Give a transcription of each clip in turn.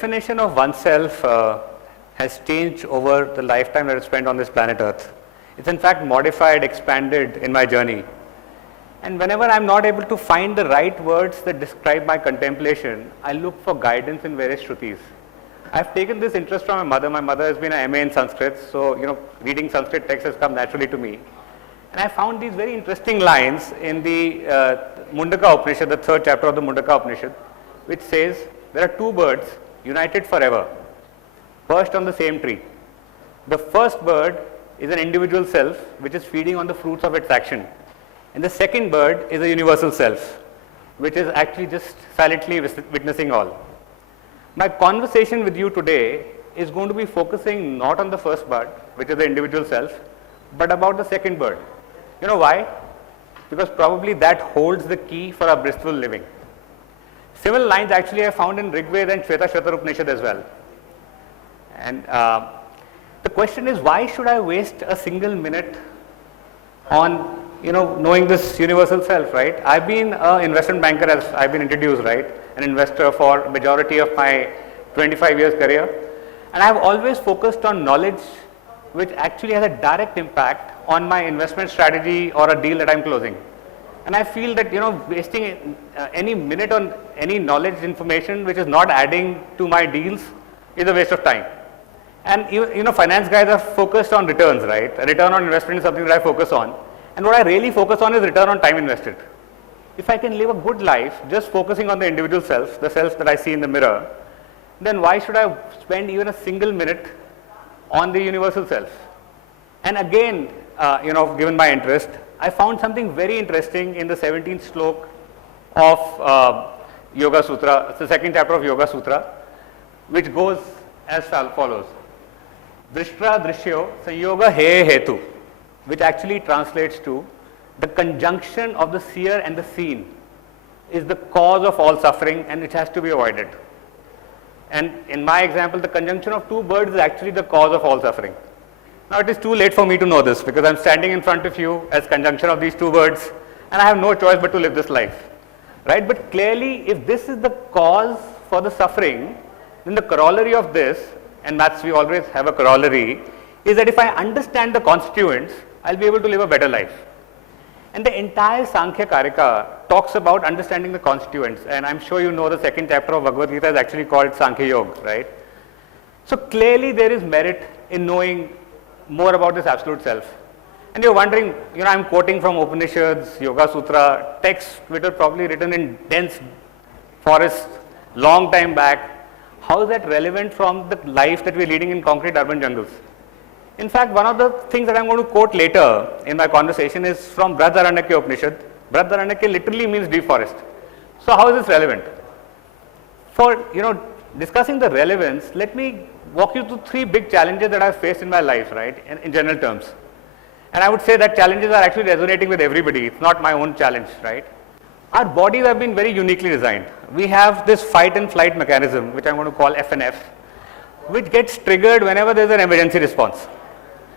definition of oneself has changed over the lifetime that I've spent on this planet Earth. It's in fact modified, expanded in my journey. And whenever I'm not able to find the right words that describe my contemplation, I look for guidance in various Shrutis. I've taken this interest from my mother. My mother has been an MA in Sanskrit, so reading Sanskrit texts has come naturally to me. And I found these very interesting lines in the Mundaka Upanishad, the third chapter of the Mundaka Upanishad, which says, there are two birds united forever, perched on the same tree. The first bird is an individual self which is feeding on the fruits of its action. And the second bird is a universal self, which is actually just silently witnessing all. My conversation with you today is going to be focusing not on the first bird, which is the individual self, but about the second bird. You know why? Because probably that holds the key for our blissful living. Similar lines actually I found in Rigveda and Shveta Upanishad as well. And the question is, why should I waste a single minute on knowing this universal self, right? I've been an investment banker, as I've been introduced, right? An investor for majority of my 25 years career. And I've always focused on knowledge which actually has a direct impact on my investment strategy or a deal that I'm closing. And I feel that, wasting any minute on any knowledge information which is not adding to my deals is a waste of time. And finance guys are focused on returns, right? A return on investment is something that I focus on. And what I really focus on is return on time invested. If I can live a good life just focusing on the individual self, the self that I see in the mirror, then why should I spend even a single minute on the universal self? And again, given my interest, I found something very interesting in the 17th slok of Yoga Sutra, the second chapter of Yoga Sutra, which goes as follows. Drishtra Drishyo Sanyoga He Hetu, which actually translates to the conjunction of the seer and the seen is the cause of all suffering and it has to be avoided. And in my example, the conjunction of two birds is actually the cause of all suffering. Now it is too late for me to know this because I'm standing in front of you as conjunction of these two birds and I have no choice but to live this life, right? But clearly, if this is the cause for the suffering, then the corollary of this, and maths we always have a corollary, is that if I understand the constituents, I'll be able to live a better life. And the entire Sankhya Karika talks about understanding the constituents, and I'm sure you know the second chapter of Bhagavad Gita is actually called Sankhya Yoga, right? So clearly there is merit in knowing more about this absolute self. And you're wondering, I'm quoting from Upanishads, Yoga Sutra, texts which were probably written in dense forests long time back. How is that relevant from the life that we're leading in concrete urban jungles? In fact, one of the things that I'm going to quote later in my conversation is from Brihadaranyaka Upanishad. Brihadaranyaka literally means deep forest. So how is this relevant? For discussing the relevance, let me walk you through three big challenges that I've faced in my life, right, in general terms. And I would say that challenges are actually resonating with everybody. It's not my own challenge, right? Our bodies have been very uniquely designed. We have this fight and flight mechanism, which I'm going to call FNF, which gets triggered whenever there's an emergency response.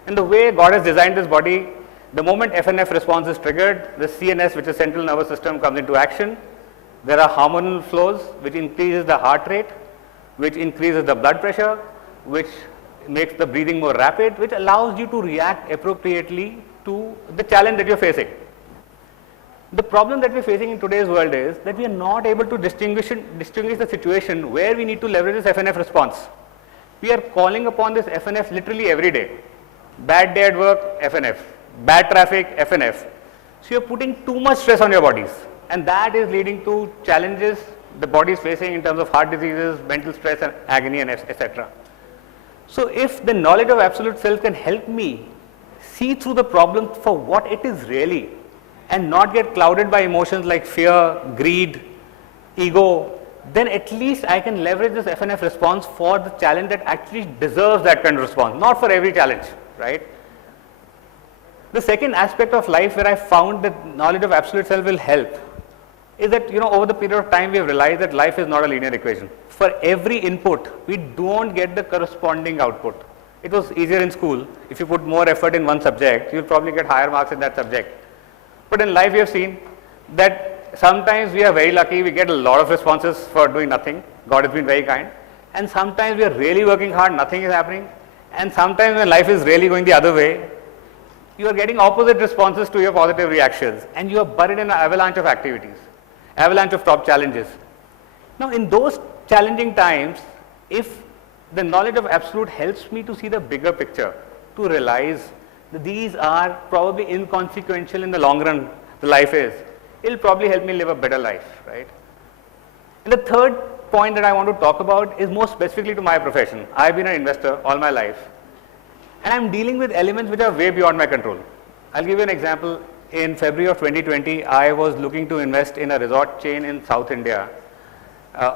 And the way God has designed this body, the moment FNF response is triggered, the CNS, which is central nervous system, comes into action. There are hormonal flows, which increases the heart rate, which increases the blood pressure, which makes the breathing more rapid, which allows you to react appropriately to the challenge that you're facing. The problem that we're facing in today's world is that we are not able to distinguish the situation where we need to leverage this FNF response. We are calling upon this FNF literally every day. Bad day at work, FNF. Bad traffic, FNF. So you're putting too much stress on your bodies, and that is leading to challenges the body is facing in terms of heart diseases, mental stress and agony, and etc. So if the knowledge of absolute self can help me see through the problem for what it is really and not get clouded by emotions like fear, greed, ego, then at least I can leverage this FNF response for the challenge that actually deserves that kind of response, not for every challenge, right? The second aspect of life where I found that knowledge of absolute self will help is that, over the period of time we have realized that life is not a linear equation. For every input, we don't get the corresponding output. It was easier in school. If you put more effort in one subject, you'll probably get higher marks in that subject. But in life we have seen that sometimes we are very lucky, we get a lot of responses for doing nothing. God has been very kind. And sometimes we are really working hard, nothing is happening. And sometimes when life is really going the other way, you are getting opposite responses to your positive reactions, and you are buried in an avalanche of activities, avalanche of top challenges. Now, in those challenging times, if the knowledge of absolute helps me to see the bigger picture, to realize that these are probably inconsequential in the long run, the life is, it'll probably help me live a better life, right? And the third point that I want to talk about is more specifically to my profession. I've been an investor all my life, and I'm dealing with elements which are way beyond my control. I'll give you an example. In February of 2020, I was looking to invest in a resort chain in South India.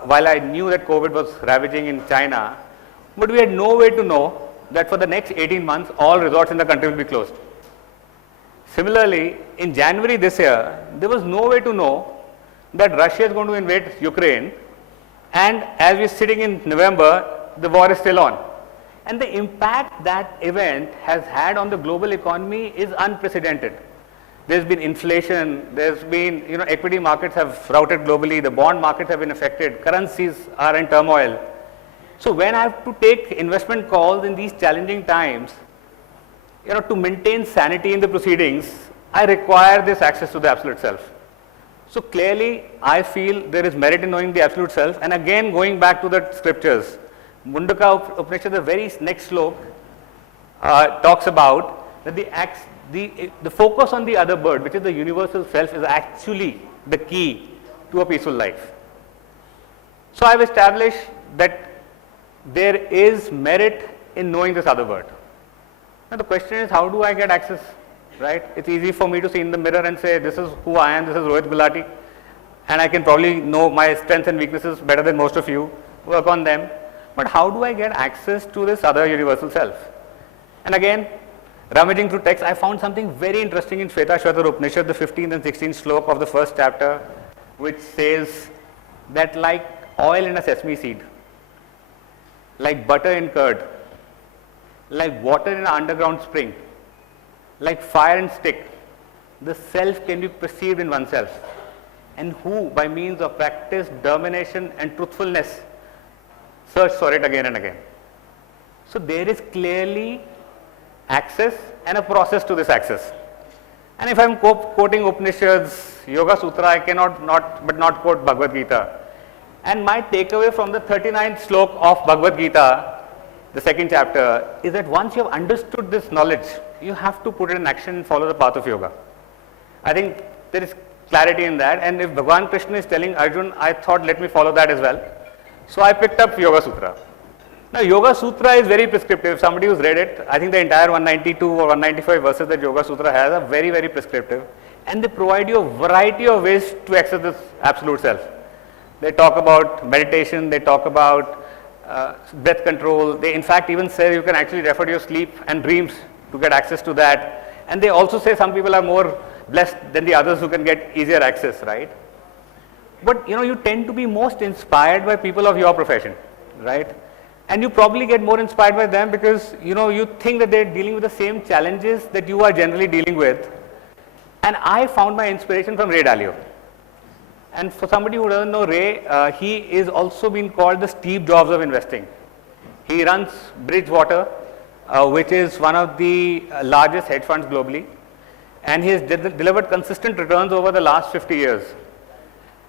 While I knew that COVID was ravaging in China, but we had no way to know that for the next 18 months, all resorts in the country will be closed. Similarly, in January this year, there was no way to know that Russia is going to invade Ukraine, and as we're sitting in November, the war is still on. And the impact that event has had on the global economy is unprecedented. There's been inflation, there's been, equity markets have routed globally, the bond markets have been affected, currencies are in turmoil. So when I have to take investment calls in these challenging times, to maintain sanity in the proceedings, I require this access to the absolute self. So clearly, I feel there is merit in knowing the absolute self. And again, going back to the scriptures, Mundaka Upanishad, the very next slok, talks about that the focus on the other bird, which is the universal self, is actually the key to a peaceful life. So I've established that there is merit in knowing this other bird. Now the question is, how do I get access? Right? It's easy for me to see in the mirror and say, this is who I am, this is Rohit Gulati, and I can probably know my strengths and weaknesses better than most of you, work on them. But how do I get access to this other universal self? And again, rummaging through text, I found something very interesting in Shvetashvatar Upanishad, the 15th and 16th slok of the first chapter, which says that like oil in a sesame seed, like butter in curd, like water in an underground spring, like fire and stick, the self can be perceived in oneself, and who, by means of practice, determination and truthfulness, search for it again and again. So there is clearly access and a process to this access. And if I am quoting Upanishads, Yoga Sutra, I cannot not quote Bhagavad Gita. And my takeaway from the 39th slok of Bhagavad Gita, the second chapter, is that once you have understood this knowledge, you have to put it in action and follow the path of yoga. I think there is clarity in that, and if Bhagavan Krishna is telling Arjun, I thought let me follow that as well. So I picked up Yoga Sutra. Now Yoga Sutra is very prescriptive. If somebody who's read it, I think the entire 192 or 195 verses that Yoga Sutra has are very, very prescriptive, and they provide you a variety of ways to access this absolute self. They talk about meditation, they talk about breath control. They in fact even say you can actually refer to your sleep and dreams to get access to that. And they also say some people are more blessed than the others who can get easier access, right? But you tend to be most inspired by people of your profession, right? And you probably get more inspired by them because you think that they're dealing with the same challenges that you are generally dealing with. And I found my inspiration from Ray Dalio. And for somebody who doesn't know Ray, he is also been called the Steve Jobs of investing. He runs Bridgewater, which is one of the largest hedge funds globally, and he has delivered consistent returns over the last 50 years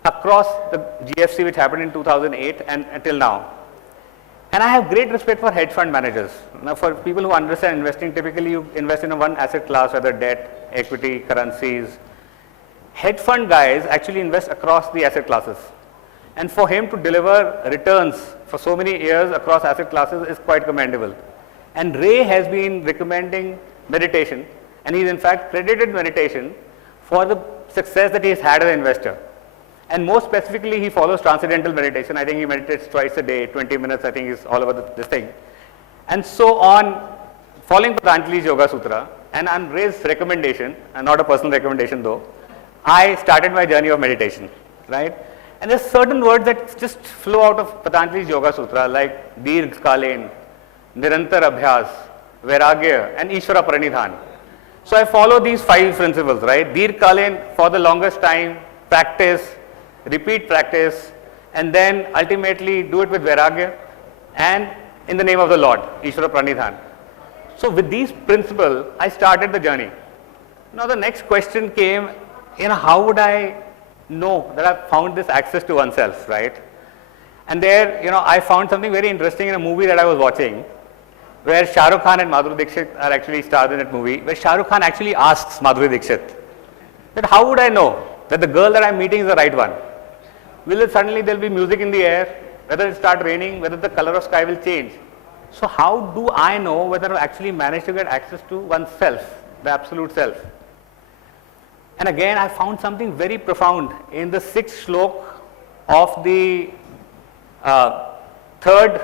across the GFC, which happened in 2008 and until now. And I have great respect for hedge fund managers. Now for people who understand investing, typically you invest in one asset class, whether debt, equity, currencies. Hedge fund guys actually invest across the asset classes. And for him to deliver returns for so many years across asset classes is quite commendable. And Ray has been recommending meditation, and he's in fact credited meditation for the success that he's had as an investor. And more specifically, he follows transcendental meditation. I think he meditates twice a day, 20 minutes, I think is all over this thing. And so on, following Patanjali's Yoga Sutra, and on Ray's recommendation, and not a personal recommendation though, I started my journey of meditation, right? And there's certain words that just flow out of Patanjali's Yoga Sutra, like Dirgh Kalen, Nirantar Abhyas, Vairagya, and Ishvara Pranidhan. So I follow these 5 principles, right? Dirgh Kalen, for the longest time, practice, repeat practice, and then ultimately do it with Vairagya. and in the name of the Lord, Ishvara Pranidhan. So with these principles, I started the journey. Now the next question came, how would I know that I've found this access to oneself, right? And there, I found something very interesting in a movie that I was watching, where Shah Rukh Khan and Madhuri Dixit are actually stars in that movie, where Shah Rukh Khan actually asks Madhuri Dixit that how would I know that the girl that I'm meeting is the right one? Will it suddenly there'll be music in the air, whether it start raining, whether the color of sky will change? So how do I know whether I actually managed to get access to oneself, the absolute self? And again, I found something very profound in the 6th shlok of the third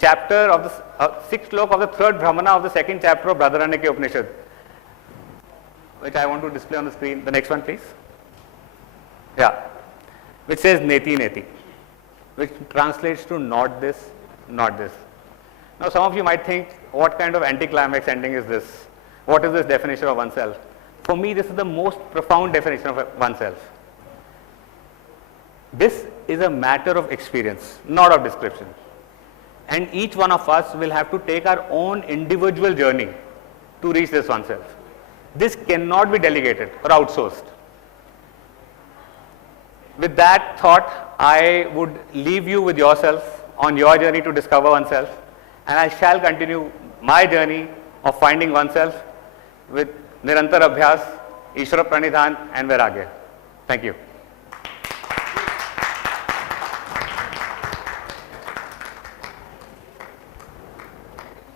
chapter of the 6th shlok of the 3rd Brahmana of the 2nd chapter of Brahadaranyaka Upanishad, which I want to display on the screen. The next one, please. Yeah, which says Neti Neti, which translates to not this, not this. Now, some of you might think, what kind of anticlimax ending is this? What is this definition of oneself? For me, this is the most profound definition of oneself. This is a matter of experience, not of description. And each one of us will have to take our own individual journey to reach this oneself. This cannot be delegated or outsourced. With that thought, I would leave you with yourself on your journey to discover oneself, and I shall continue my journey of finding oneself with Nirantar Abhyas, Ishvara Pranidhan and Vairagya. Thank you.